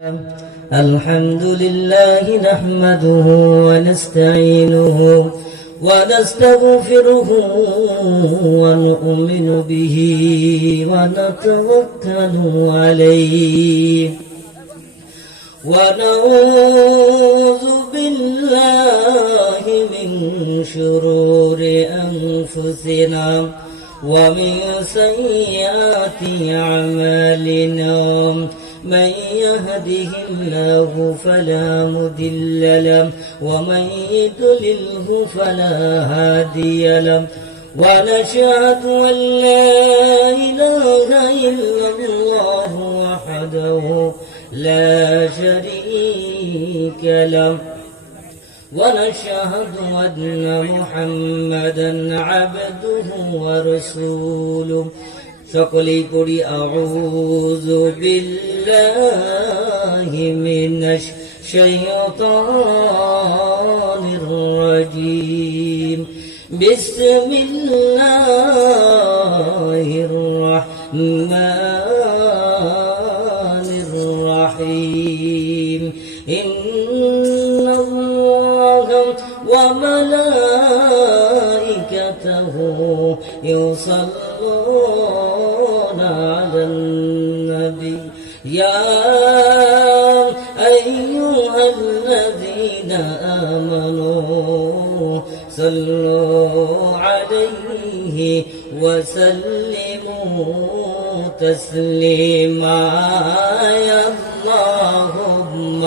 الحمد لله نحمده ونستعينه ونستغفره ونؤمن به ونتوكل عليه ونعوذ بالله من شرور أنفسنا ومن سيئات أعمالنا من يهده الله فلا مضل له ومن يضلله فلا هادي له ونشهد أن لا إله إلا الله وحده لا شريك له ونشهد أن محمدا عبده ورسوله সকলেই পড়ি আউযু বিল্লাহি মিনাশ শাইতানির রাজীম বিসমিল্লাহির রাহমানির রাহিম ইন্নাল্লাহা ওয়া মালাইকাতাহু يصلون على النبي يا أيها الذين آمنوا صلوا عليه وسلموا تسليما يا اللهم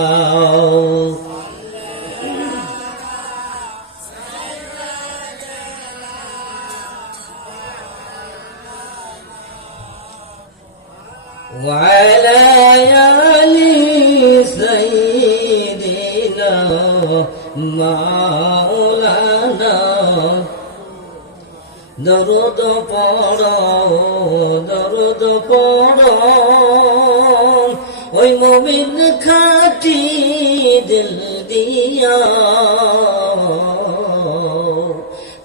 وعلى آل سيدنا مولانا درود পড়ো ওই মুমিন খাঁটি দিল দিয়া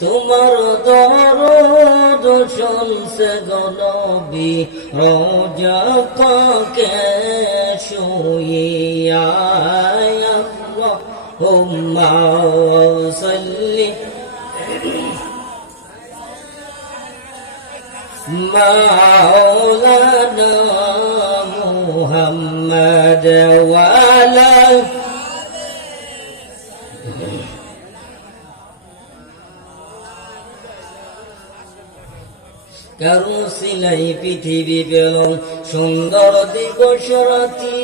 তোমার দরদ শুনছে গো নবী রোজা পাকে শুইয়া আল্লাহুম্মা সাল্লি মাওলানা মুহাম্মদ ওয়া আলা কারো সিলাই পৃথিবী পেল সুন্দর দিবস রাতি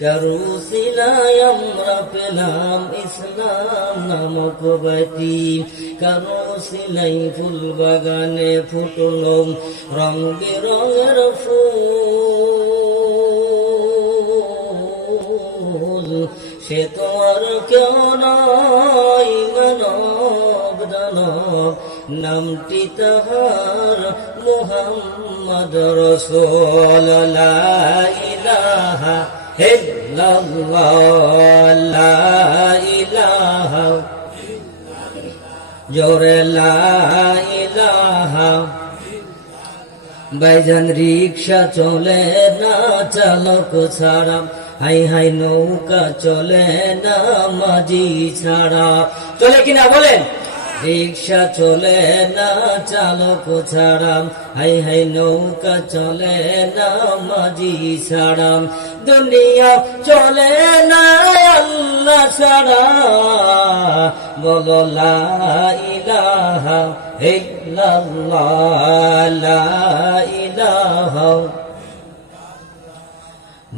কারো সিলাই আমরা পেলাম ইসলাম নামক বাতি কারো সিলাই ফুল বাগানে ফুটল রং বেরঙের ফুল সে তো আর কেউ নয় মানব দানব নামটি তাহার মুহাম্মদ রাসূল লা ইলাহা ইল্লাল্লাহ লা ইলাহা জোরে লা ইলাহা ভাইজান রিকশা চলে না চালক ছাড়া হাই হাই নৌকা চলে না মাঝি ছাড়া চলে কিনা বলেন রিকশা চলে না চালক ছাড়া হাই হাই নৌকা চলে না মাঝি ছাড়া দুনিয়া চলে না আল্লাহ ছাড়া বলো লা ইলাহা ইল্লাল্লাহ লা ইলাহা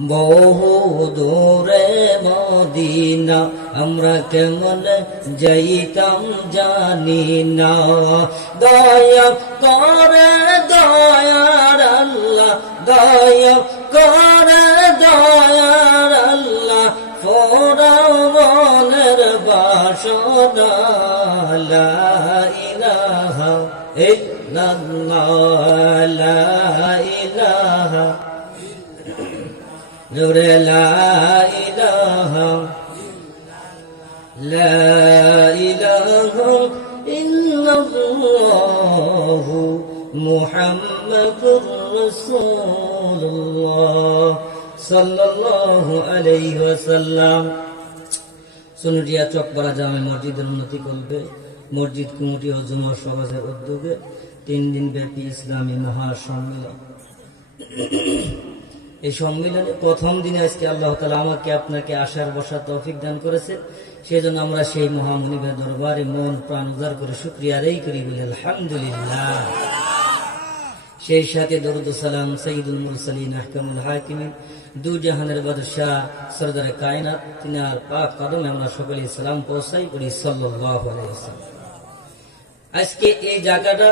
বহু দূরে মদিনা আমরা কেমন যাইতাম জানি না দয়া করে দয়ার আল্লাহ দয়া করে দয়ার আল্লাহ ফোরাও মনের বাসনা লা ইলাহা ইল্লাল্লাহ লা ইলাহা জোরে লা ইলাহা ইল্লাল্লাহু মুহাম্মাদুর রাসূলুল্লাহ সাল্লাল্লাহু আলাইহি ওয়াসাল্লাম। সোনুরিয়া চকপাড়া জামে মসজিদের উন্নতি করবে মসজিদ কমিটি ও জুমা সমাজের উদ্যোগে 3 দিন ব্যাপী ইসলামী মহাসম্মেলন। এই সম্মেলনে প্রথম দিনে আজকে আল্লাহ তাআলা আমাকে আপনাকে আসার বসার তৌফিক দান করেছে। সেজন্য আমরা সেই মহামনিবের দরবারে মন প্রাণ উজাড় করে শুকরিয়া আদায় করি, বলি আলহামদুলিল্লাহ। সেই সাথে দরুদ ও সালাম সাইয়্যিদুল মুরসালিন আহকামুল হাকিমিন দু জাহানের বাদশাহ সরদারে কায়নাত তিনার পাক কদমে আমরা সকলে সালাম পৌঁছাই করি সাল্লাল্লাহু আলাইহি ওয়াসাল্লাম। আজকে এই জায়গাটা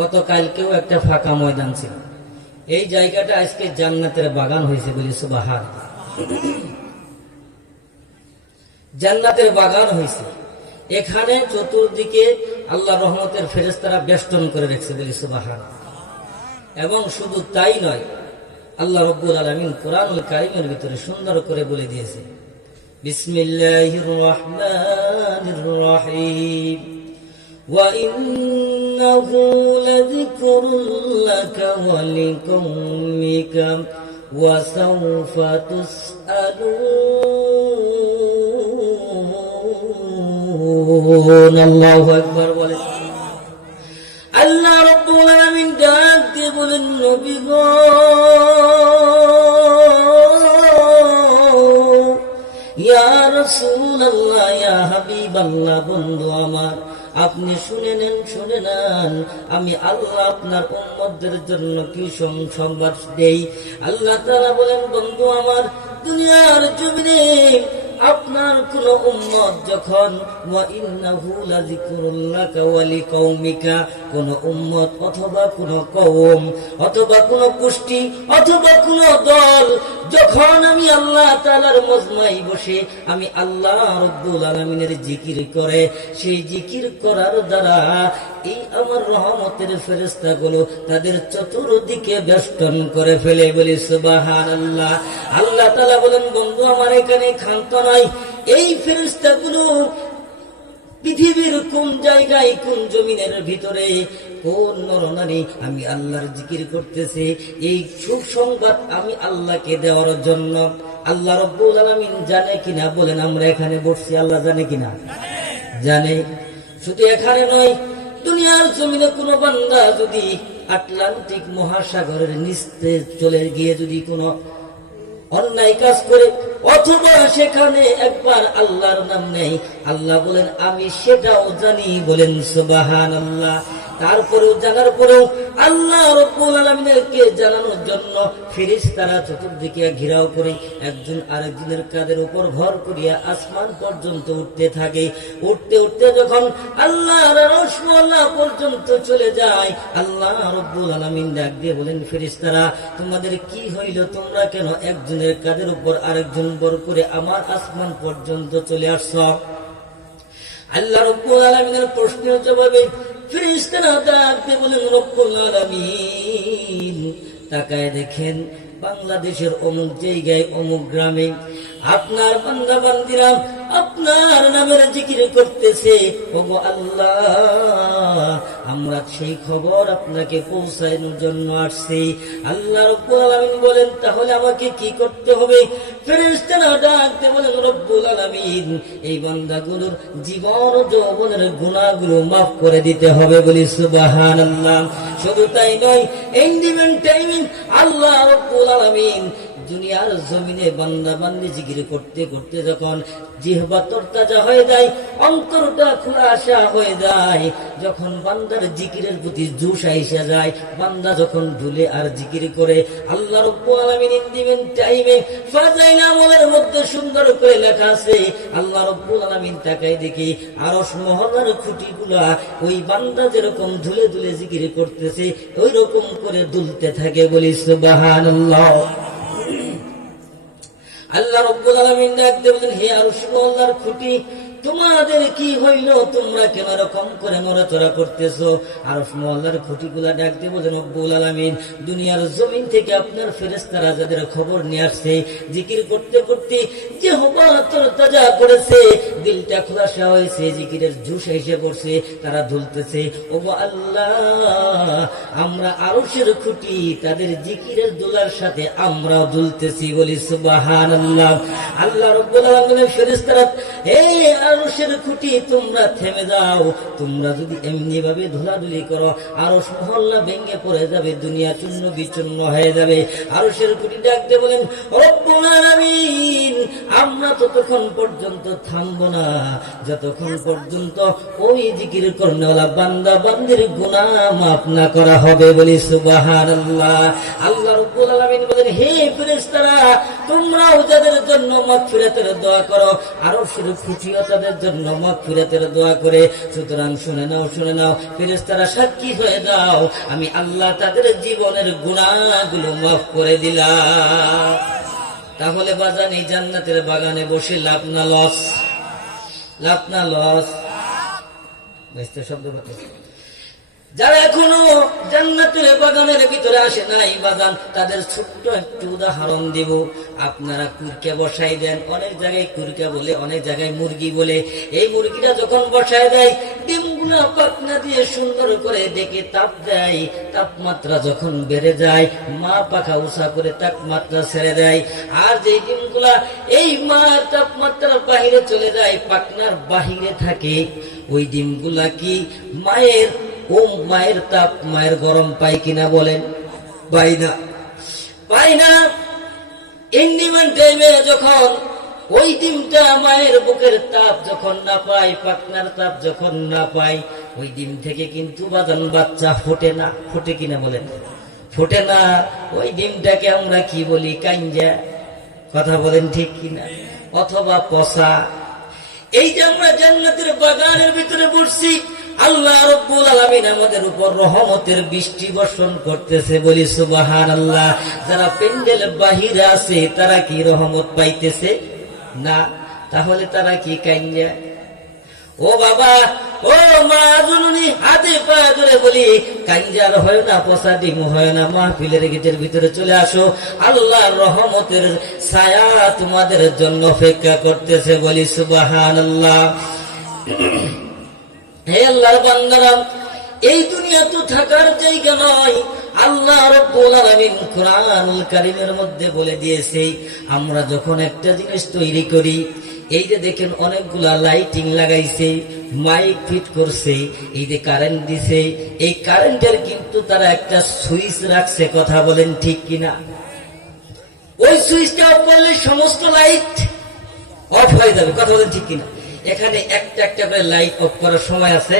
গতকালকেও একটা ফাঁকা ময়দান ছিল, এই জায়গাটা আজকে জান্নাতের বাগান হয়েছে বলি সুবহানাল্লাহ। জান্নাতের বাগান হয়েছে, এখানে চতুর্দিকে আল্লাহ রহমতের ফেরেশতারা বেষ্টন করে রেখেছে বলি সুবহানাল্লাহ। এবং শুধু তাই নয়, আল্লাহ রাব্বুল আলামিন কোরআনুল কারীমের ভিতরে সুন্দর করে বলে দিয়েছে, বিসমিল্লাহির রহমানির রহিম ওয়া ইন্নাহু লাযিকরুল লাকা ওয়া লিকাওমিকা ওয়া সাওফা তুসআলুন। আল্লাহু আকবার বলে। আল্লাহ রাব্বুল আলামিন ডাক দিয়ে বলেন, নবী গো, ইয়া রাসূলুল্লাহ, ইয়া হাবিবাল্লাহ, বন্ধু আমার, আপনি শুনে নেন আমি আল্লাহ আপনার উম্মতদের জন্য কি সংবাদ দেই। আল্লাহ তাআলা বলেন, বন্ধু আমার, দুনিয়ার জমিনে আপনার কোন উম্মত যখন ওয়া ইন্নাহু লাযিকরুল লাকা ওয়া লিকাওমিকা, কোন উম্মত অথবা কোন কওম অথবা কোন গোষ্ঠী অথবা কোন দল যখন আমি আল্লাহ তাআলার মজমায় বসে আমি আল্লাহ রাব্বুল আলামিনের জিকির করে, সেই জিকির করার দ্বারা এই আমার রহমতের ফেরেশতাগুলো তাদের চতুর্দিকে বেষ্টন করে ফেলে, বলি সুবহানাল্লাহ। আল্লাহ তাআলা বলেন, বন্ধু আমার, এখানে ক্ষান্ত নয়, এই ফেরেশতাগুলো পৃথিবীর কোন জায়গায় কোন জমিনের ভিতরে কোন নরনারী আমি আল্লাহর জিকির করতেছে, এই শুভ সংবাদ আমি আল্লাহকে দেওয়ার জন্য। আল্লাহ রাব্বুল আলামিন জানে কিনা বলেন, আমরা এখানে বসছি, আল্লাহ জানে কিনা? জানে। শুধু এখানে নয়, দুনিয়ার জমিনে কোন বান্দা যদি আটলান্টিক মহাসাগরের নিচে চলে গিয়ে যদি কোন অন্যায় কাজ করে অথবা সেখানে একবার আল্লাহর নাম নেই, আল্লাহ বলেন আমি সেটাও জানি, বলেন সুবহানাল্লাহ। তারপরেও জানার পরেও আল্লাহ রাব্বুল আলামিনকে জানানোর জন্য ফেরেশতারা চতুর্দিকে ঘেরাও করে একজন আরেকজনের কাঁধের উপর ভর করিয়া আসমান পর্যন্ত উঠতে থাকে। উঠতে উঠতে যখন আল্লাহর আরশ মোলা পর্যন্ত চলে যায়, আল্লাহ রাব্বুল আলামিন ডাক দিয়ে বলেন, ফেরেশতারা তোমাদের কি হইল? তোমরা কেন একজনের কাঁধের উপর আরেকজন ভর করে আমার আসমান পর্যন্ত চলে আসছো? আল্লাহ রাব্বুল আলামিনের প্রশ্নের জবাবে ফেরেশতারা ডাক দিয়ে বলেন, রব্বুল আলামিন তাকায় দেখেন বাংলাদেশের অমুক জায়গায় অমুক গ্রামে আপনার বান্দা বান্দিরা আপনার নামের জিকির করতেছে। ওগো আল্লাহ, আমরা সেই খবর আপনাকে পৌঁছানোর জন্য আসছি। আল্লাহ রাব্বুল আলামিন বলেন, তাহলে আমাকে কি করতে হবে? ফেরেশতারা ডাকতে বলেন, রব্বুল আলামিন এই বান্দাগুলোর জীবন ও যৌবনের গুনাহগুলো মাফ করে দিতে হবে, বলি সুবহানাল্লাহ। শুধু তাই নয়, এই দিবেন টাইমিং আল্লাহ রাব্বুল আলামিন দুনিয়ার জমিনে বান্দা বান্দি জিকির করতে করতে যখন জিহ্বা তরতাজা হয়ে যায়, অন্তরটা খোলাসা হয়ে যায়, যখন বান্দার জিকিরের প্রতি জোশ আইসা যায়, বান্দা যখন ঢুলে আর জিকির করে, আল্লাহ রাব্বুল আলামিন দিবেন টাইমে ফাজাইল আমলের মধ্যে সুন্দর করে লেখা আছে, আল্লাহ রাব্বুল আলামিন তাকায় দেখি আরশ মহল্লার খুঁটিগুলা ওই বান্দা যেরকম ধুলে ধুলে জিকির করতেছে ওই রকম করে দুলতে থাকে, বলি সুবহানাল্লাহ। আল্লাহ রাব্বুল আলামিন ডাক দিয়ে বলেন, হে আরশ মহল্লার খুঁটি, তোমাদের কি হইল, তোমরা কেন এরকম করে নড়াচড়া করতেছো? আর মহল্লার খুঁটিগুলা ডাক দিয়ে বলেন, রব্বুল আলামিন, দুনিয়ার জমিন থেকে আপনার ফেরেশতারা যাদের খবর নিয়ে আসছে, জিকির করতে করতে যে হবা তরতাজা করেছে, দিলটা খোলাসা হয়েছে, জিকিরের জুস এসে পড়ছে, তারা ধুলতেছে। ওগো আল্লাহ, আমরা আরশের খুঁটি তাদের জিকিরের দোলার সাথে আমরাও দুলতেছি, বলি সুবহানাল্লাহ। আল্লাহ রাব্বুল আলামিনের ফেরেশতারা, হে আরশের খুঁটি, তোমরা থেমে যাও, তোমরা যদি এমনি ভাবে ধুলাধুলি করো আরশ মহল্লা ভেঙে পড়ে যাবে, দুনিয়া চূর্ণ বিচূর্ণ হয়ে যাবে। আরশের খুঁটি ডাকতে বলেন, রব্বুল আলামিন, আমরা ততক্ষণ পর্যন্ত থামবো না যতক্ষণ পর্যন্ত ওই জিকির করনেওয়ালা বান্দা বান্দির গুনাহ মাফ না করা হবে, বলি সুবহানাল্লাহ। আল্লাহ রাব্বুল আলামিন বলেন, হে ফেরেশতারা, তোমরাও যাদের জন্য মাগফিরাতের দোয়া করো, আরশের খুঁটিও তাদের জন্য মাগফিরাতের দোয়া করে। সুতরাং শুনে নাও, শুনে নাও ফেরেশতারা, সাক্ষী হয়ে যাও, আমি আল্লাহ তাদের জীবনের গুনাহগুলো মাফ করে দিলাম। তাহলে বাজান, এই জান্নাতের বাগানে বসে লাভ না লস? লাভ না লস? শব্দ যারা এখনো জান্নাতের বাগানের ভিতরে আসে নাই বাজান, তাদের ছোট্ট একটু উদাহরণ দিব। আপনারা কুরকা বসাই দেন, অনেক জায়গায় কুরকা বলে, অনেক জায়গায় মুরগি বলে। এই মুরগিটা যখন বসায় দেয়, ডিমগুলো পাখনা দিয়ে সুন্দর করে ডেকে তাপ দেয়। তাপমাত্রা যখন বেড়ে যায়, মা পাখা উষা করে তাপমাত্রা ছেড়ে দেয়। আর যে ডিমগুলা এই মার তাপমাত্রার বাহিরে চলে যায়, পাখনার বাহিরে থাকে, ওই ডিমগুলা কি মায়ের মায়ের তাপ, মায়ের গরম পাই কিনা বলেন? পাই না, পাই না। ইন্ডিমেন্ট টাইমে যখন ওই ডিমটা মায়ের বুকের তাপ যখন না পায়, পাখনার তাপ যখন না পায়, ওই ডিম থেকে কিন্তু বাজান বাচ্চা ফোটে না। ফোটে কিনা বলেন? ফোটে না। ওই ডিমটাকে আমরা কি বলি? কাঞ্জা। কথা বলেন ঠিক কিনা? অথবা পচা। এই যে আমরা জান্নাতের বাগানের ভিতরে বসছি, আল্লাহ রাব্বুল আলামিন আমাদের উপর রহমতের বৃষ্টি বর্ষণ করতেছে, বলি সুবহানাল্লাহ। যারা পেন্ডেল বাহিরে আছে, তারা কি রহমত পাইতেছে না? তাহলে তারা কি কাইন্যা? ও বাবা, ও মা জননী, হাতে পায়ে ধরে বলি, কাঞ্জার হয় না, পচা ডিম হয় না, মাহফিলের গেটের ভিতরে চলে আসো, আল্লাহর রহমতের ছায়া তোমাদের জন্য অপেক্ষা করতেছে, বলি সুবহানাল্লাহ। হে আল্লাহর বান্দারা, এই দুনিয়া তো থাকার জায়গা নয়। আল্লাহ রাব্বুল আলামিন কোরআনুল কারীমের মধ্যে বলে দিয়েছে, আমরা যখন একটা জিনিস তৈরি করি, এই যে দেখেন অনেকগুলা লাইটিং লাগাইছে, মাইক ফিট করছে, এই যে কারেন্ট দিছে, এই কারেন্টের কিন্তু তারা একটা সুইচ রাখছে। কথা বলেন ঠিক কিনা? ওই সুইচটা অফ করলে সমস্ত লাইট অফ হয়ে যাবে। কথা বলেন ঠিক কিনা? এখানে একটা একটা করে লাইট অফ করার সময় আছে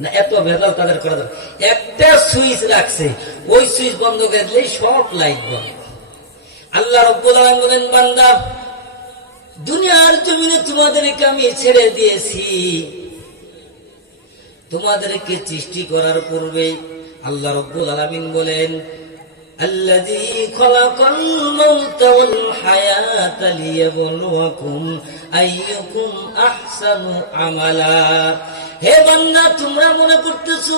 না? এত ভেজাল তাদের করা যাবে। একটা সুইচ রাখছে, ওই সুইচ বন্ধ করে দিলেই সব লাইট বন্ধ। আল্লাহ রাব্বুল আলামিন বলেন, বান্দা, দুনিয়ার জমিনে তোমাদেরকে আমি ছেড়ে দিয়েছি। তোমাদেরকে সৃষ্টি করার পূর্বে আল্লাহ রাব্বুল আলামিন বলেন, আল্লাযী খালাকাল মাউতা ওয়াল হায়াতা লিয়াবলুয়াকুম আইয়ুকুম আহসানু আমালা। হে বান্দা, তোমরা মনে করতেছো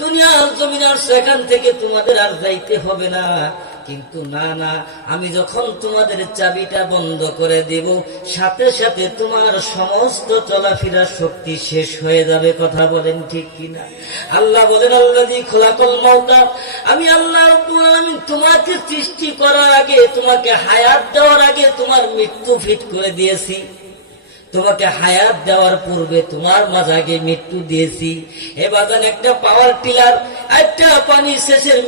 দুনিয়ার জমিন আর সেখান থেকে তোমাদের আর যাইতে হবে না, কিন্তু না না, আমি যখন তোমাদের চাবিটা বন্ধ করে দেব, সাথে সাথে তোমার সমস্ত চলাফেরার শক্তি শেষ হয়ে যাবে। কথা বলেন ঠিক কিনা? আল্লাহ বলেন, আল্লাযী খালাকাল মাউতা, আমি আল্লাহ রাব্বুল আলামিন তোমাকে সৃষ্টি করার আগে, তোমাকে হায়াত দেওয়ার আগে তোমার মৃত্যু ফিট করে দিয়েছি। তোমাকে হায়াত দেওয়ার পূর্বে তোমার মাঝাকে মৃত্যু দিয়েছি। এ বাদান, একটা পাওয়ার টিলার, একটা পানি সেচের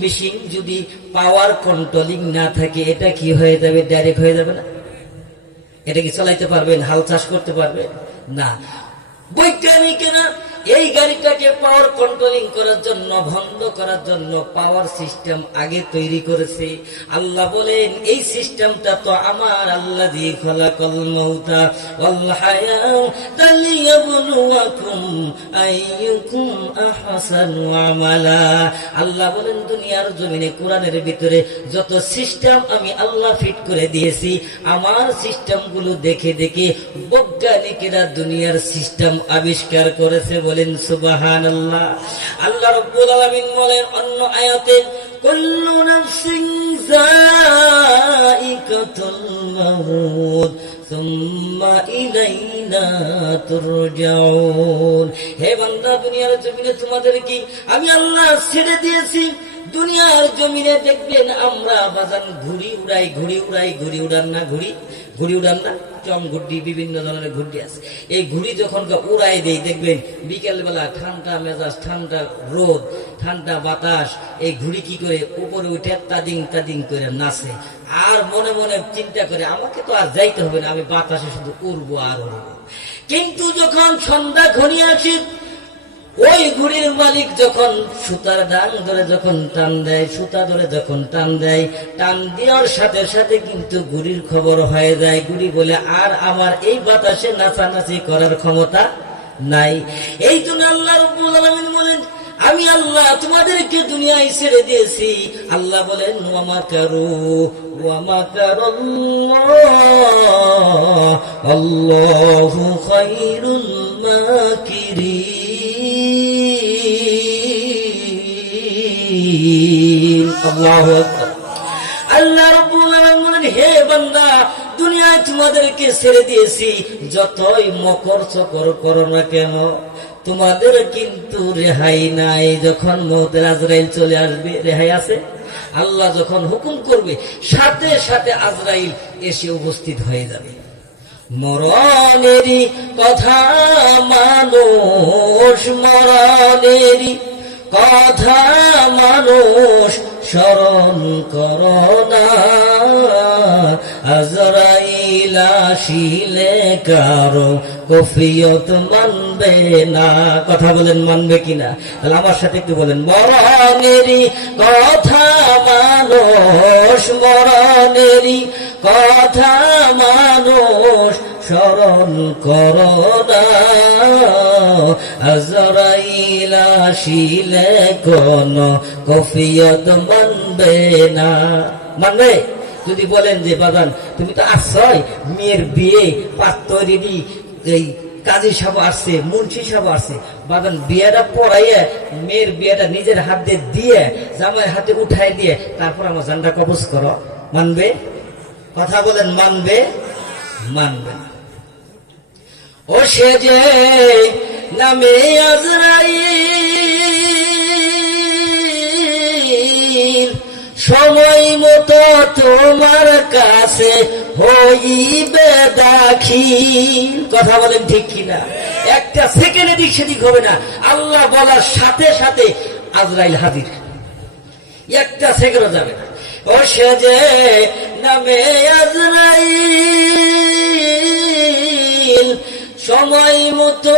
মেশিন যদি পাওয়ার কন্ট্রোলিং না থাকে, এটা কি হয়ে যাবে? ডাইরেক্ট হয়ে যাবে না? এটা কি চালাইতে পারবেন? হাল চাষ করতে পারবেন না? বৈজ্ঞানিকেরা এই গাড়িটাকে পাওয়ার কন্ট্রোলিং করার জন্য, বন্ধ করার জন্য পাওয়ার সিস্টেম আগে তৈরি করেছে। আল্লাহ বলেন এই সিস্টেমটা তো আমার আল্লাযী খালাকাল মাউতা ওয়াল হায়াতা লিয়াবলুয়াকুম আইয়ুকুম আহসানু আমালা। আল্লাহ বলেন দুনিয়ার জমিনে কোরআনের ভিতরে যত সিস্টেম আমি আল্লাহ ফিট করে দিয়েছি, আমার সিস্টেমগুলো দেখে দেখে বৈজ্ঞানিকেরা দুনিয়ার সিস্টেম আবিষ্কার করেছে। বলেন সুবহানাল্লাহ। আল্লাহ রাব্বুল আলামিন বলেন অন্য আয়াতে, কুল্লু নাফসিন যায়িকাতুল মাউত সুম্মা ইলাইনা তুরজাউন। হে বান্দা, দুনিয়ার জমিনে তোমাদের কি আমি আল্লাহ ছেড়ে দিয়েছি। দুনিয়ার জমিনে দেখবেন আমরা বাজান ঘুড়ি উড়াই, ঘুড়ি উড়ান না, ঘুড়ি উড়ান না, চমঘুড়ি, বিভিন্ন ধরনের ঘুড়ি আছে। এই ঘুড়ি যখন উড়াই দেই দেখবেন বিকেল বেলা ঠান্ডা মেজাজ, ঠান্ডা রোদ, ঠান্ডা বাতাস, এই ঘুড়ি কি করে উপরে উঠে তাদিং তাদিং করে নাচে। আর মনে মনে চিন্তা করে আমাকে তো আর যাইতে হবে না, আমি বাতাসে শুধু উড়বো আর উড়বো। কিন্তু যখন সন্ধ্যা ঘনিয়ে আসি, ওই ঘুড়ির মালিক যখন সুতার ডাং ধরে যখন টান দেয়, সুতা ধরে যখন টান দেয়, টান দেওয়ার সাথে সাথে কিন্তু ঘুড়ির খবর হয়ে যায়। ঘুড়ি বলে আর আমার এই বাতাসে নাচানাচি করার ক্ষমতা নাই। এই জন্য আল্লাহ রাব্বুল আলামিন বলেন আমি আল্লাহ তোমাদেরকে দুনিয়ায় ছেড়ে দিয়েছি। আল্লাহ বলেন ওয়া মাকারুল্লাহ আল্লাহু খায়রুল মাকিরিন। আল্লাহু আকবার। আল্লাহ রাব্বুল আলামিন বলেন হে বান্দা, দুনিয়ায় তোমাদেরকে ছেড়ে দিয়েছি, যতই মকর চকর করো না কেন তোমাদের কিন্তু রেহাই নাই। যখন মওতের আজরাইল চলে আসবে, রেহাই আছে? আল্লাহ যখন হুকুম করবে সাথে সাথে আজরাইল এসে উপস্থিত হয়ে যাবে। মরণেরই কথা মানুষ, মরণেরই কথা মানুষ স্মরণ করো না, আজরাইল আসিলে কারো কফিয়ত মানবে না। কথা বলেন মানবে কিনা? তাহলে আমার সাথে একটু বলেন, মরণেরই কথা মানুষ, মরণেরই কথা মানুষ স্মরণ করো না, আজরাইল আসিলে কোন কফিয়ত মানবে না। মানবে? যদি বলেন যে বাদান তুমি তো আসছই, মেয়ের বিয়ে পাত্তরি দি, এই কাজী সাহেব আসছে, মুন্সি সাহেব আসছে, বাদান বিয়েটা পড়াইয়া মেয়ের বিয়েটা নিজের হাত দিয়ে জামাইয়ের হাতে উঠাই দিয়ে তারপর আমার জানটা কবজ করো, মানবে? কথা বলেন মানবে? মানবে না। ও সে যে নামে আজরাইল সময় মতো তোমার কাছে হইবে দাখিল। কথা বলেন ঠিক কিনা? একটা সেকেন্ডে দিক সেদিক হবে না, আল্লাহ বলার সাথে সাথে আজরাইল হাজির, একটা সেকেন্ডও যাবে না। ও সে যে নামে আজরাইল সময় মতো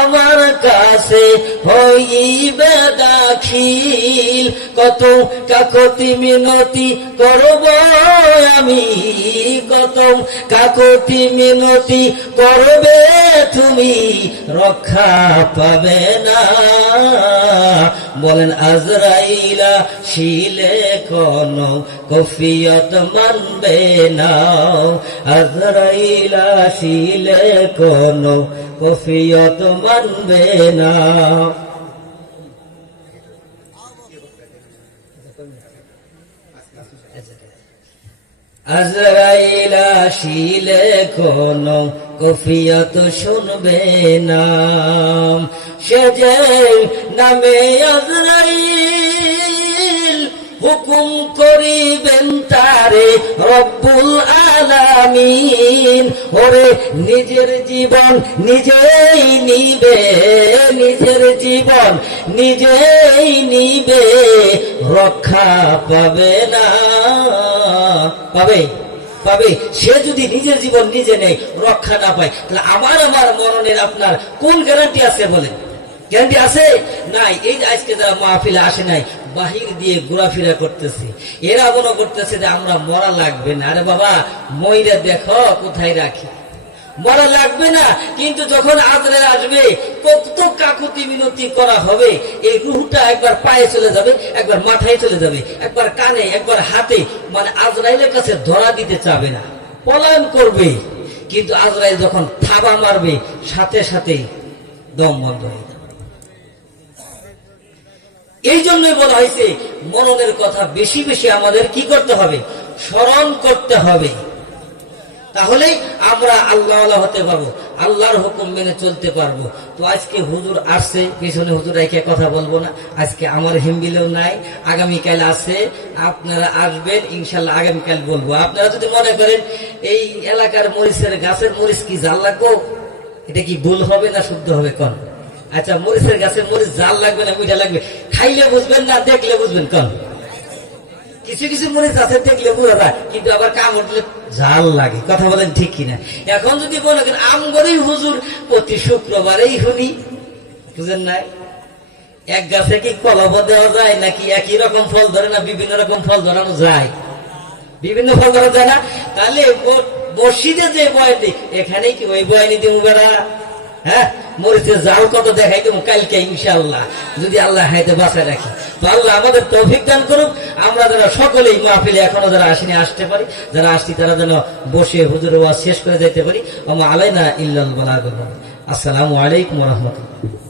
আমার কাছে হইবে দাখিল, কত কাকতি মিনতি করব আমি, কত কাকতি মিনতি করবে তুমি, রক্ষা পাবে না। বলেন আজরাইল আসিলে কোন কফিয়ত মানবে না, আজরাইল আসিলে কোন কফিয়ত মানবে না। আজরাইল আসিলে কোন কফিয়ত শুনবে না, সে যে নামে আজরাইল হুকুম করিবেন তারে রব্বুল আলামিন। ওরে নিজের জীবন নিজেই নিবে, নিজের জীবন নিজেই নিবে, রক্ষা পাবে না। পাবে? পাবে। সে যদি নিজের জীবন নিজে নেয়, রক্ষা না পায়, তাহলে আমার মরণের আপনার কোন গ্যারান্টি আছে বলেন? গ্যারান্টি আছে নাই। এই যে আজকে যারা মাহফিলে আসে নাই, বাহির দিয়ে ঘোরাফেরা করতেছে, এরা মনে করতেছে যে আমরা মরা লাগবে না। আরে বাবা, ময়রা দেখো কোথায় রাখি, মরা লাগবে না। কিন্তু যখন আজরাইল আসবে, কত কাকুতি মিনতি করা হবে, এই রুহটা একবার পায়ে চলে যাবে, একবার মাথায় চলে যাবে, একবার কানে, একবার হাতে, মানে আজরাইলের কাছে ধরা দিতে চাবে না, পলায়ন করবে। কিন্তু আজরাইল যখন থাবা মারবে, সাথে সাথে দম বন্ধ হয়ে যাবে। এই জন্যই বলা হয়েছে মরণের কথা বেশি বেশি আমাদের কি করতে হবে, স্মরণ করতে হবে। তাহলেই আমরা আল্লাহ হতে পারবো, আল্লাহর হুকুম মেনে চলতে পারবো। তো আজকে হুজুর আসছে, পিছনে হুজুর রেখে কথা বলবো না। আজকে আমার হিমবিলেও নাই, আগামীকাল আছে, আপনারা আসবেন ইনশাল্লাহ, আগামীকাল বলবো। আপনারা যদি মনে করেন এই এলাকার মরিচের গাছের মরিচ কি জাল লাগবো, এটা কি ভুল হবে না শুদ্ধ হবে কোন? আচ্ছা, মরিচের গাছের মরিচ জাল লাগবে না মিঠা লাগবে, খাইলে বুঝবেন না দেখলে বুঝবেন কোন? কিছু কিছু মরিচ আছে দেখলে বুঝা যায়, কিন্তু আবার কামড় দিলে জাল লাগে। কথা বলেন ঠিক কিনা? এখন যদি মনে করেন আমগরেই হুজুর প্রতি শুক্রবারেই শুনি, বুঝেন নাই, এক গাছে কি কলম দেওয়া যায় নাকি একই রকম ফল ধরে না বিভিন্ন রকম ফল ধরানো যায়? বিভিন্ন ফল ধরা যায় না। তাহলে মসজিদে যে বয়ানি, এখানেই কি ওই বয়ানি দিব বেড়া? হ্যাঁ, মরিচের জাল কত দেখাই দেবো কালকে ইনশাআল্লাহ, যদি আল্লাহ হায়াতে বাঁচায় রাখি। তো আল্লাহ আমাদের তৌফিক দান করুক, আমরা যারা সকলেই মাহফিলে এখনো যারা আসেনি আসতে পারি, যারা আসছি তারা যেন বসে হুজুরের ওয়াজ শেষ করে যেতে পারি। ওমা আলাইনা ইল্লাল বালাগ। আসসালামু আলাইকুম ওয়া রাহমাতুল্লাহ।